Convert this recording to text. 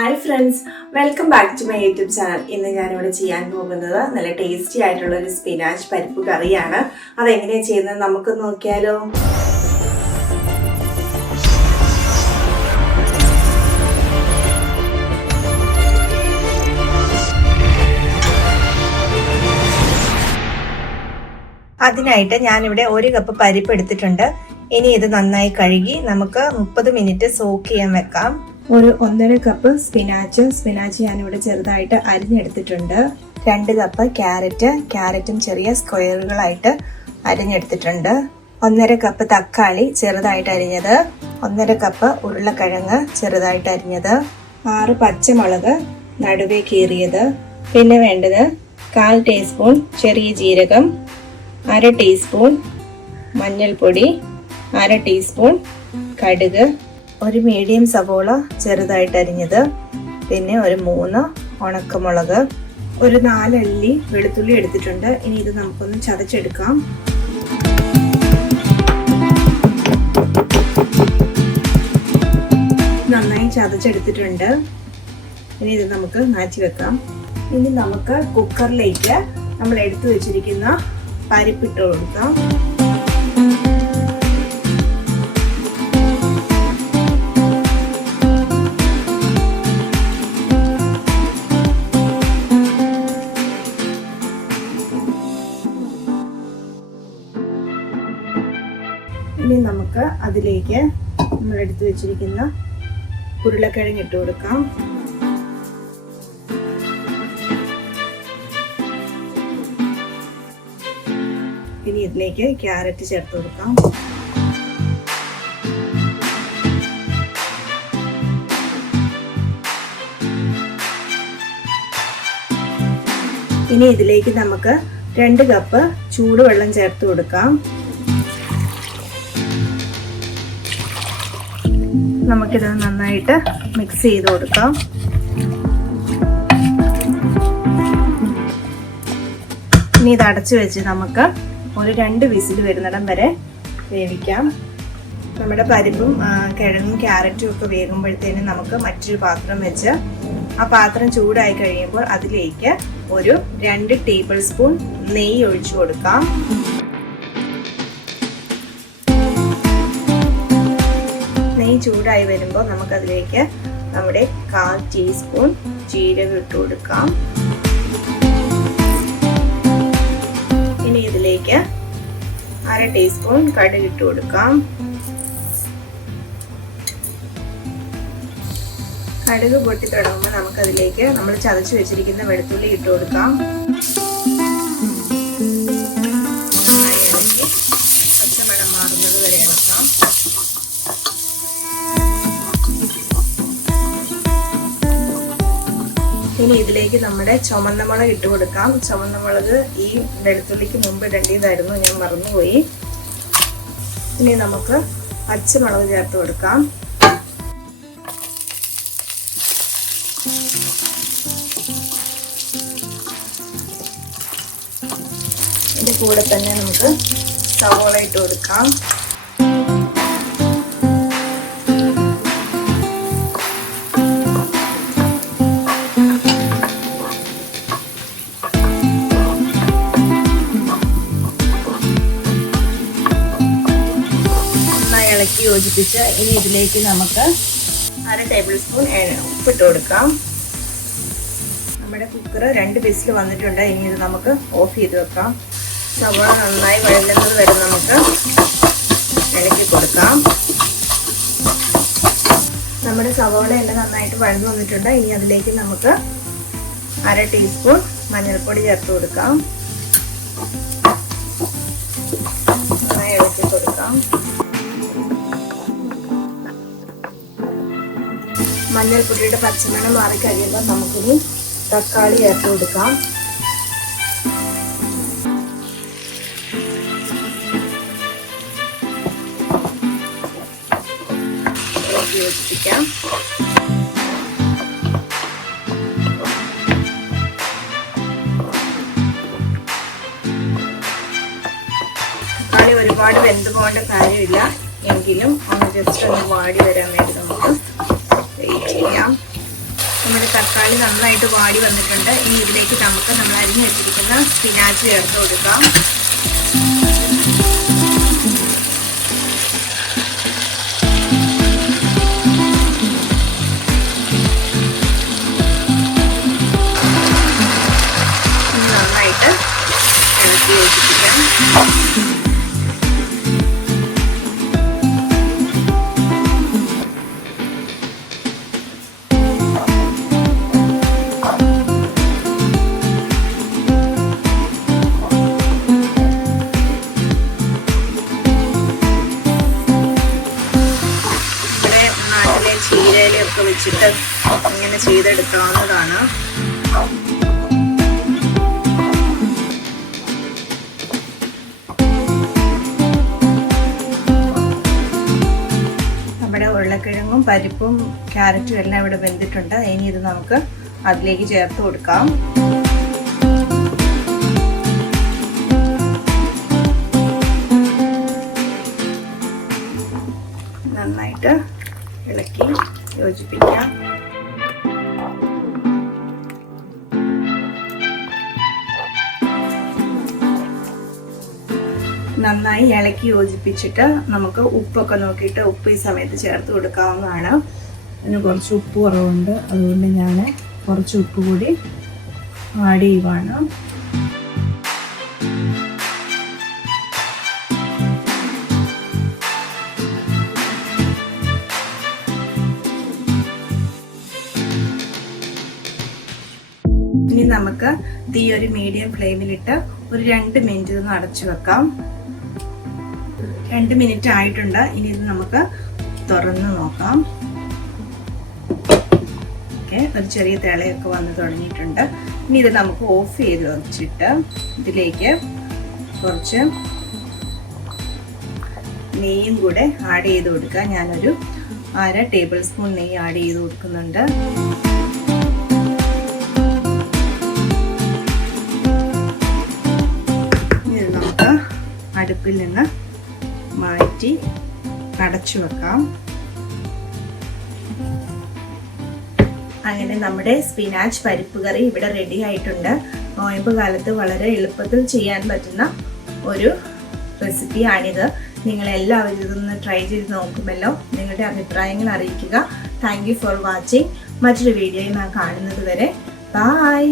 Hi friends, welcome back to my YouTube channel. ഇന്ന് ഞാനിവിടെ ചെയ്യാൻ പോകുന്നത് നല്ല ടേസ്റ്റി ആയിട്ടുള്ള ഒരു സ്പിനാച്ച് പരിപ്പ് കറിയാണ്. അതെങ്ങനെയാണ് ചെയ്യുന്നത് നമുക്ക് നോക്കിയാലോ. അതിനായിട്ട് ഞാനിവിടെ 1 കപ്പ് പരിപ്പ് എടുത്തിട്ടുണ്ട്. ഇനി ഇത് നന്നായി കഴുകി നമുക്ക് 30 മിനിറ്റ് സോക്ക് ചെയ്യാൻ വെക്കാം. ഒരു 1.5 കപ്പ് സ്പിനാച്ച് ഞാനിവിടെ ചെറുതായിട്ട് അരിഞ്ഞെടുത്തിട്ടുണ്ട്. 2 കപ്പ് ക്യാരറ്റും ചെറിയ സ്ക്വയറുകളായിട്ട് അരിഞ്ഞെടുത്തിട്ടുണ്ട്. 1.5 കപ്പ് തക്കാളി ചെറുതായിട്ട് അരിഞ്ഞത്, 1.5 കപ്പ് ഉരുളക്കിഴങ്ങ് ചെറുതായിട്ട് അരിഞ്ഞത്, 6 പച്ചമുളക് നടുവേ കീറിയത്, പിന്നെ വേണ്ടത് 1/4 ടീസ്പൂൺ ചെറിയ ജീരകം, 1/2 ടീസ്പൂൺ മഞ്ഞൾപ്പൊടി, 1/2 ടീസ്പൂൺ കടുക്, ഒരു മീഡിയം സവോള ചെറുതായിട്ട് അരിഞ്ഞത്, പിന്നെ ഒരു 3 ഉണക്കമുളക്, ഒരു 4 അല്ലി വെളുത്തുള്ളി എടുത്തിട്ടുണ്ട്. ഇനി ഇത് നമുക്കൊന്ന് ചതച്ചെടുക്കാം. നന്നായി ചതച്ചെടുത്തിട്ടുണ്ട്. ഇനി ഇത് നമുക്ക് മാറ്റി വെക്കാം. ഇനി നമുക്ക് കുക്കറിലേക്ക് നമ്മൾ എടുത്തു വെച്ചിരിക്കുന്ന പരിപ്പിട്ട് കൊടുക്കാം. ഇനി നമുക്ക് അതിലേക്ക് നമ്മൾ എടുത്തു വെച്ചിരിക്കുന്ന ഉരുളക്കിഴങ്ങ് ഇട്ട് കൊടുക്കാം. ഇനി ഇതിലേക്ക് ക്യാരറ്റ് ചേർത്ത് കൊടുക്കാം. ഇനി ഇതിലേക്ക് നമുക്ക് 2 കപ്പ് ചൂടുവെള്ളം ചേർത്ത് കൊടുക്കാം. നമുക്കിത് നന്നായിട്ട് മിക്സ് ചെയ്ത് കൊടുക്കാം. ഇനി ഇത് അടച്ചു വെച്ച് നമുക്ക് ഒരു 2 വിസിൽ വരുന്നിടം വരെ വേവിക്കാം. നമ്മുടെ പരിപ്പും കിഴങ്ങും ക്യാരറ്റും ഒക്കെ വേകുമ്പോഴത്തേനും നമുക്ക് മറ്റൊരു പാത്രം വെച്ച് ആ പാത്രം ചൂടായി കഴിയുമ്പോൾ അതിലേക്ക് ഒരു 2 ടേബിൾ സ്പൂൺ നെയ്യ് ഒഴിച്ചു കൊടുക്കാം. നെയ്യ് ചൂടായി വരുമ്പോൾ നമുക്കതിലേക്ക് നമ്മുടെ 1/4 ടീസ്പൂൺ ജീരകം ഇട്ട് കൊടുക്കാം. ഇനി ഇതിലേക്ക് 1/2 ടീസ്പൂൺ കടുക് ഇട്ട് കൊടുക്കാം. കടുക് പൊട്ടി തുടങ്ങുമ്പോൾ നമുക്കതിലേക്ക് നമ്മൾ ചതച്ച് വെച്ചിരിക്കുന്ന വെളുത്തുള്ളി ഇട്ട് കൊടുക്കാം. പച്ചമണം മാറുന്നത് വരെ ഇളക്കാം. ഇനി ഇതിലേക്ക് നമ്മുടെ ചുവന്ന മുളക് ഇട്ട് കൊടുക്കാം. ചുവന്ന മുളക് ഈ വെളുത്തുള്ളിക്ക് മുമ്പ് ഇടേണ്ടതായിരുന്നു, ഞാൻ മറന്നുപോയി. ഇനി നമുക്ക് പച്ചമുളക് ചേർത്ത് കൊടുക്കാം. ഇതിന്റെ കൂടെ തന്നെ നമുക്ക് സവോള ഇട്ട് കൊടുക്കാം. ഇളക്കി യോജിപ്പിച്ച് ഇനി ഇതിലേക്ക് നമുക്ക് 1/2 ടേബിൾ സ്പൂൺ ഉപ്പിട്ട് കൊടുക്കാം. നമ്മുടെ കുക്കർ 2 വിസിൽ വന്നിട്ടുണ്ട്. ഇനി ഇത് നമുക്ക് ഓഫ് ചെയ്ത് വെക്കാം. സവാള നന്നായി വഴലുന്നത് വരെ നമുക്ക് ഇളക്കി കൊടുക്കാം. നമ്മുടെ സവാള എല്ലാം നന്നായിട്ട് വഴന്നു വന്നിട്ടുണ്ട്. ഇനി അതിലേക്ക് നമുക്ക് 1/2 ടീസ്പൂൺ മഞ്ഞൾപ്പൊടി ചേർത്ത് കൊടുക്കാം. നന്നായി ഇളക്കി കൊടുക്കാം. മഞ്ഞൾപ്പൊടിയുടെ പച്ചമണം മാറി കഴിയുമ്പോൾ നമുക്കിനി തക്കാളി ചേർത്ത് കൊടുക്കാം. യോജിപ്പിക്കാം. തക്കാളി ഒരുപാട് വെന്ത് പോകേണ്ട കാര്യമില്ല, എങ്കിലും ഒന്ന് ജസ്റ്റ് ഒന്ന് വാടി വരാൻ വേണ്ടി നമുക്ക് വെയിറ്റ് ചെയ്യാം. നമ്മുടെ തക്കാളി നന്നായിട്ട് വാടി വന്നിട്ടുണ്ട്. ഇനി ഇതിലേക്ക് നമുക്ക് നമ്മൾ അരിഞ്ഞു വെച്ചിരിക്കുന്ന സ്പിനാച്ച് ചേർത്ത് കൊടുക്കാം. നന്നായിട്ട് ഇളക്കി യോജിപ്പിക്കാം. ചീരയിലൊക്കെ വെച്ചിട്ട് ഇങ്ങനെ ചെയ്തെടുക്കാവുന്നതാണ്. നമ്മുടെ ഉരുളക്കിഴങ്ങും പരിപ്പും ക്യാരറ്റും എല്ലാം ഇവിടെ വെന്തിട്ടുണ്ട്. ഇനി ഇത് നമുക്ക് അതിലേക്ക് ചേർത്ത് കൊടുക്കാം. നന്നായിട്ട് ഇളക്കി യോജിപ്പിക്കാം. നന്നായി ഇളക്കി യോജിപ്പിച്ചിട്ട് നമുക്ക് ഉപ്പൊക്കെ നോക്കിയിട്ട് ഉപ്പ് ഈ സമയത്ത് ചേർത്ത് കൊടുക്കാവുന്നതാണ്. അതിന് കുറച്ച് ഉപ്പ് കുറവുണ്ട്, അതുകൊണ്ട് ഞാൻ കുറച്ച് ഉപ്പ് കൂടി ആഡ് ചെയ്യുവാണ്. ഇനി നമുക്ക് തീ ഒരു മീഡിയം ഫ്ലെയിമിലിട്ട് ഒരു 2 മിനിറ്റ് ഇതൊന്ന് അടച്ചു വെക്കാം. 2 മിനിറ്റ് ആയിട്ടുണ്ട്. ഇനി ഇത് നമുക്ക് തുറന്ന് നോക്കാം. ഓക്കെ, ഒരു ചെറിയ തിളയൊക്കെ വന്ന് തുടങ്ങിയിട്ടുണ്ട്. ഇനി ഇത് നമുക്ക് ഓഫ് ചെയ്ത് വെച്ചിട്ട് ഇതിലേക്ക് കുറച്ച് നെയ്യും കൂടെ ആഡ് ചെയ്ത് കൊടുക്കുക. ഞാനൊരു 1/2 ടേബിൾ സ്പൂൺ നെയ്യ് ആഡ് ചെയ്ത് കൊടുക്കുന്നുണ്ട്. അടുപ്പിൽ നിന്ന് മാറ്റി അടച്ചു വെക്കാം. അങ്ങനെ നമ്മുടെ സ്പിനാച്ച് പരിപ്പ് കറി ഇവിടെ റെഡി ആയിട്ടുണ്ട്. നോയമ്പ് കാലത്ത് വളരെ എളുപ്പത്തിൽ ചെയ്യാൻ പറ്റുന്ന ഒരു റെസിപ്പിയാണിത്. നിങ്ങളെല്ലാവരും ഇതൊന്ന് ട്രൈ ചെയ്ത് നോക്കുമല്ലോ. നിങ്ങളുടെ അഭിപ്രായങ്ങൾ അറിയിക്കുക. Thank you for watching. മറ്റൊരു വീഡിയോയിൽ നാം കാണുന്നത് വരെ ബൈ.